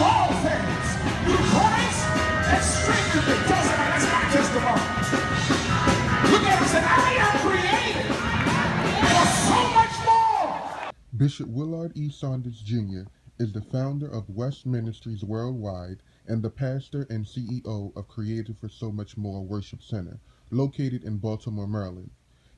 all things through Christ that strengthens me. Tell somebody, that's my testimony. Look at him and say, I am created for so much more. Bishop Willard E. Saunders Jr. is the founder of West Ministries Worldwide and the pastor and CEO of Created for So Much More Worship Center, located in Baltimore, Maryland.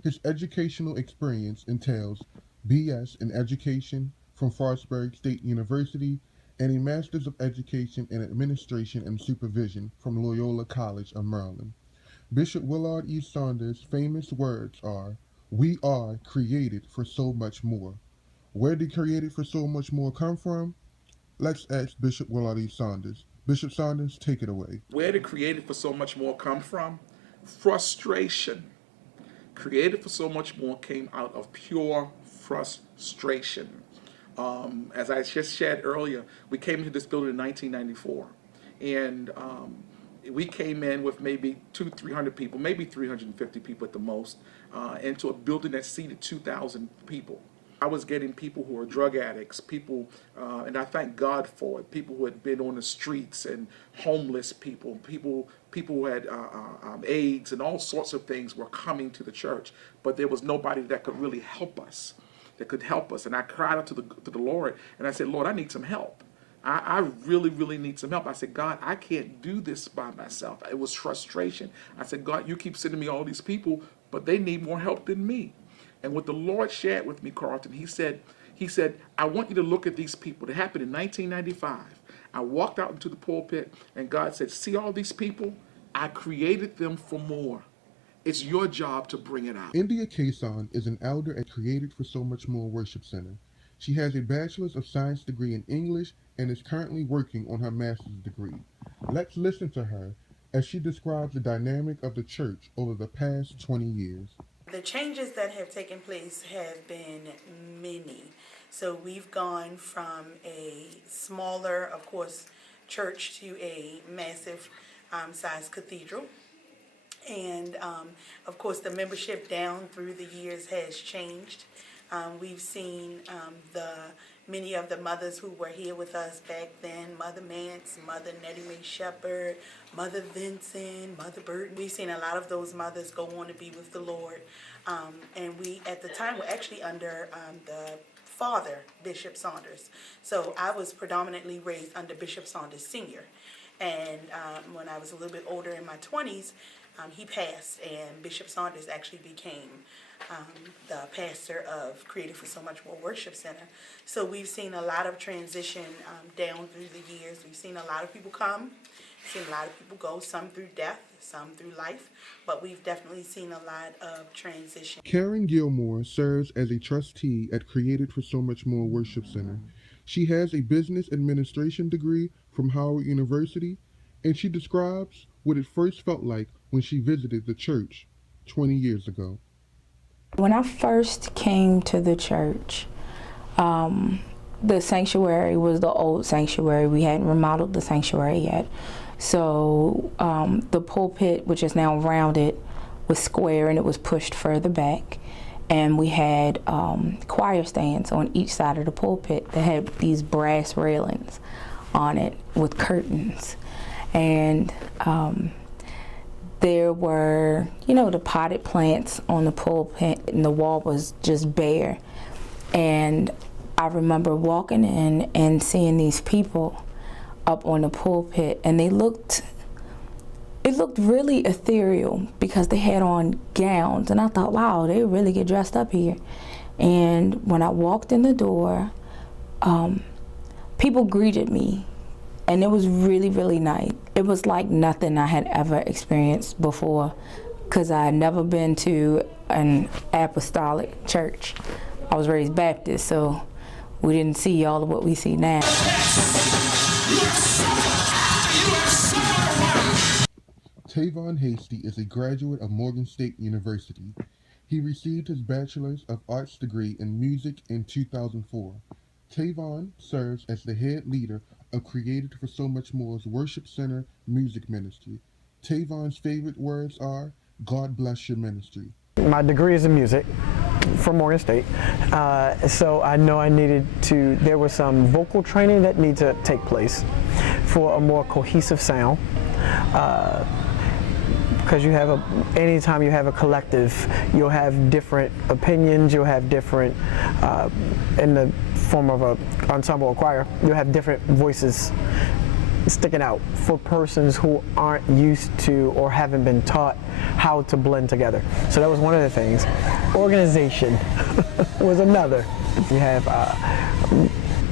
His educational experience entails B.S. in Education from Frostburg State University and a Master's of Education in Administration and Supervision from Loyola College of Maryland. Bishop Willard E. Saunders' famous words are, "We are created for so much more." Where did Created for So Much More come from? Let's ask Bishop Willard E. Saunders. Bishop Saunders, take it away. Where did Created for So Much More come from? Frustration. Created for So Much More came out of pure frustration. As I just shared earlier, we came into this building in 1994, and we came in with maybe 200-300 people, maybe 350 people at the most, into a building that seated 2,000 people. I was getting people who are drug addicts, people, and I thank God for it, people who had been on the streets, and homeless people, people who had AIDS and all sorts of things were coming to the church, but there was nobody that could really help us, And I cried out to the Lord, and I said, Lord, I need some help. I really, really need some help. I said, God, I can't do this by myself. It was frustration. I said, God, you keep sending me all these people, but they need more help than me. And what the Lord shared with me, Carlton, he said, I want you to look at these people. It happened in 1995. I walked out into the pulpit, and God said, see all these people? I created them for more. It's your job to bring it out. India Kason is an elder at Created for So Much More Worship Center. She has a Bachelor's of Science degree in English and is currently working on her master's degree. Let's listen to her as she describes the dynamic of the church over the past 20 years. The changes that have taken place have been many. So we've gone from a smaller, of course, church to a massive size cathedral. And of course, the membership down through the years has changed. We've seen many of the mothers who were here with us back then, Mother Mance, Mother Nettie Mae Shepherd, Mother Vincent, Mother Burton. We've seen a lot of those mothers go on to be with the Lord. And we, at the time, were actually under the father, Bishop Saunders. So I was predominantly raised under Bishop Saunders Sr. And when I was a little bit older in my 20s, he passed, and Bishop Saunders actually became the pastor of Created for So Much More Worship Center. So we've seen a lot of transition down through the years. We've seen a lot of people come, seen a lot of people go, some through death, some through life, but we've definitely seen a lot of transition. Karen Gilmore serves as a trustee at Created for So Much More Worship Center. She has a business administration degree from Howard University, and she describes what it first felt like when she visited the church 20 years ago. When I first came to the church, the sanctuary was the old sanctuary. We hadn't remodeled the sanctuary yet. So the pulpit, which is now rounded, was square and it was pushed further back. And we had choir stands on each side of the pulpit that had these brass railings on it with curtains. And there were, the potted plants on the pulpit, and the wall was just bare. And I remember walking in and seeing these people up on the pulpit, and it looked really ethereal because they had on gowns, and I thought, wow, they really get dressed up here. And when I walked in the door, people greeted me, and it was really, really nice. It was like nothing I had ever experienced before, because I had never been to an apostolic church. I was raised Baptist, so we didn't see all of what we see now. Tavon Hasty is a graduate of Morgan State University. He received his Bachelor's of Arts degree in music in 2004. Tavon serves as the head leader of Created for So Much More's Worship Center Music Ministry. Tavon's favorite words are, God bless your ministry. My degree is in music. from Morgan State. So I know there was some vocal training that needs to take place for a more cohesive sound. Because anytime you have a collective, you'll have different opinions, you'll have different, in the form of an ensemble or choir, you'll have different voices sticking out for persons who aren't used to or haven't been taught how to blend together. So that was one of the things. Organization was another. You have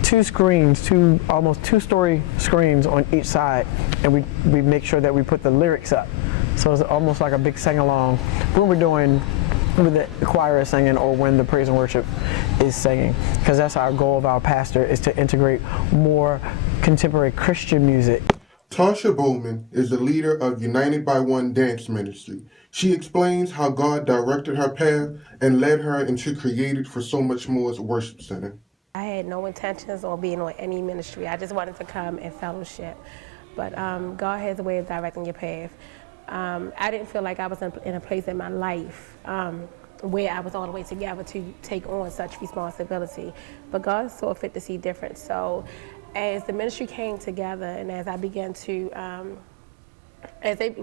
two screens, almost two-story screens on each side, and we make sure that we put the lyrics up. So it's almost like a big sing-along when the choir is singing or when the praise and worship is singing, because that's our goal of our pastor, is to integrate more contemporary Christian music. Tasha Bowman is the leader of United by One Dance Ministry. She explains how God directed her path and led her into Created for So Much More's worship center. I had no intentions on being on any ministry. I just wanted to come and fellowship. But God has a way of directing your path. I didn't feel like I was in a place in my life where I was all the way together to take on such responsibility. But God saw fit to see different. So as the ministry came together and as I began to,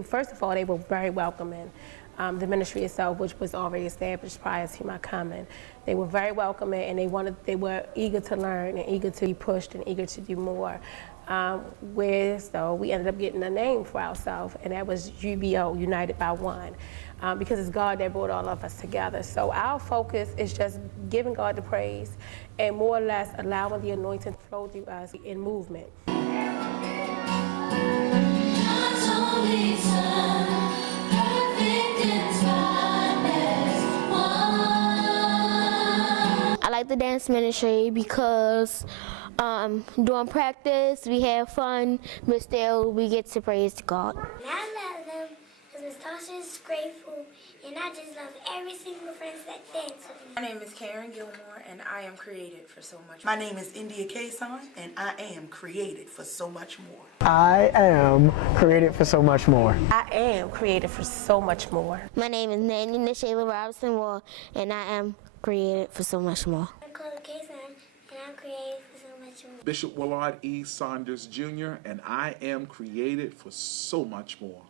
first of all, they were very welcoming. The ministry itself, which was already established prior to my coming, they were very welcoming, and they were eager to learn and eager to be pushed and eager to do more. So we ended up getting a name for ourselves, and that was UBO, United by One, because it's God that brought all of us together. So our focus is just giving God the praise and more or less allowing the anointing to flow through us in movement. I like the dance ministry because during practice we have fun, but still we get to praise God. I love them because Miss Tasha is grateful, and I just love every single friend that dance with me. My name is Karen Gilmore, and I am created for so much more. My name is India Kason, and I am created for so much more. I am created for so much more. I am created for so much more. My name is Nanny Nishayla Robinson Wall, and I am created for so much more. I'm called Kason, and I'm created for so much more. Bishop Willard E. Saunders Jr., and I am created for so much more.